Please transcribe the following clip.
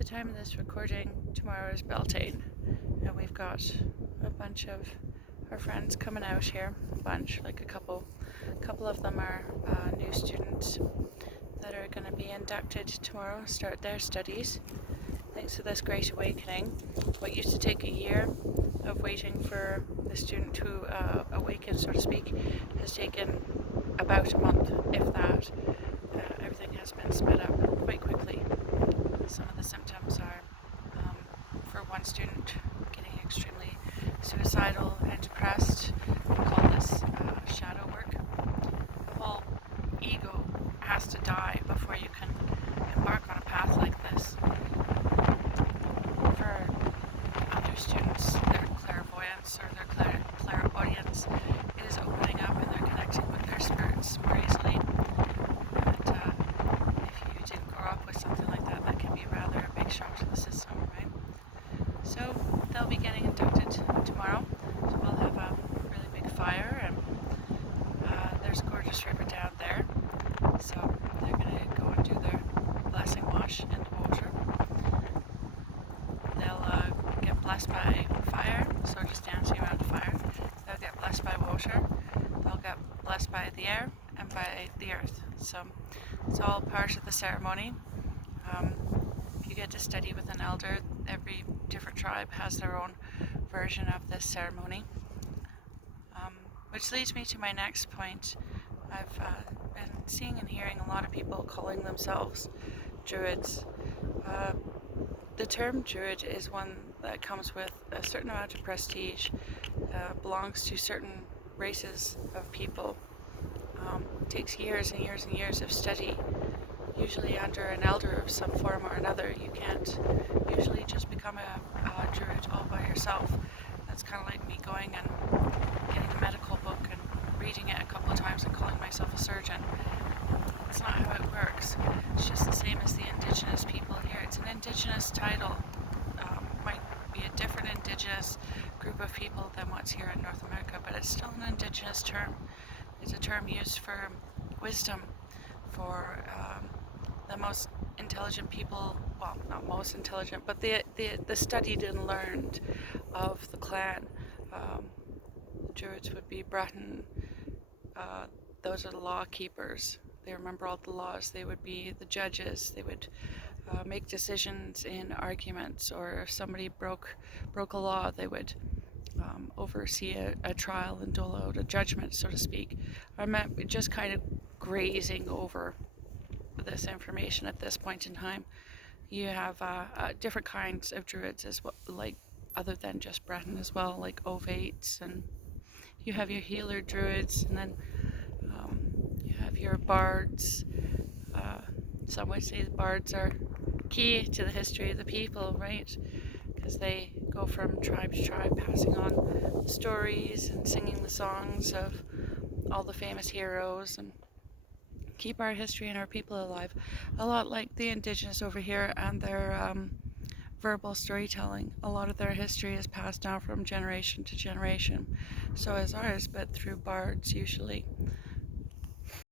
the time of this recording, tomorrow is Beltane, and we've got a bunch of our friends coming out here. Like a couple of them are new students that are going to be inducted tomorrow, start their studies. Thanks to this great awakening, what used to take a year of waiting for the student to awaken, so to speak, has taken about a month, if that. Everything has been sped up quite quickly. Some of the symptoms are, for one student, getting extremely suicidal and depressed. We call this shadow work. The whole ego has to die before you can embark on a path like this. For other students, their clairvoyance or their clairaudience is opening up and they're connecting with their spirits more easily. And if you didn't grow up with something like that, that can be rather a big shock to the system, right? So they'll be getting inducted tomorrow. So we'll have a really big fire, and there's a gorgeous river down there. So they're going to go and do their blessing wash in the water. They'll get blessed by fire, so just dancing around the fire. They'll get blessed by water. They'll get blessed by the air and by the earth. So it's all part of the ceremony. You get to study with an elder. Every different tribe has their own version of this ceremony. Which leads me to my next point. I've been seeing and hearing a lot of people calling themselves Druids. The term Druid is one that comes with a certain amount of prestige, belongs to certain races of people. It takes years and years and years of study, usually under an elder of some form or another. You can't usually just become a Druid all by yourself. That's kind of like me going and getting a medical book and reading it a couple of times and calling myself a surgeon. That's not how it works. It's just the same as the indigenous people here. It's an indigenous title. Might be a different indigenous group of people than what's here in North America, but it's still an indigenous term. It's a term used for wisdom, for the most intelligent people, well, not most intelligent, but the studied and learned of the clan. Druids would be Breton. Those are the law keepers. They remember all the laws. They would be the judges. They would make decisions in arguments, or if somebody broke a law, they would oversee a trial and dole out a judgment, so to speak. I'm just kind of grazing over this information at this point in time. You have different kinds of druids as well, like other than just Breton as well, like ovates, and you have your healer druids, and then you have your bards. Some would say the bards are key to the history of the people, right? Because they go from tribe to tribe, passing on stories and singing the songs of all the famous heroes and keep our history and our people alive. A lot like the indigenous over here and their verbal storytelling. A lot of their history is passed down from generation to generation. So is ours, but through bards usually.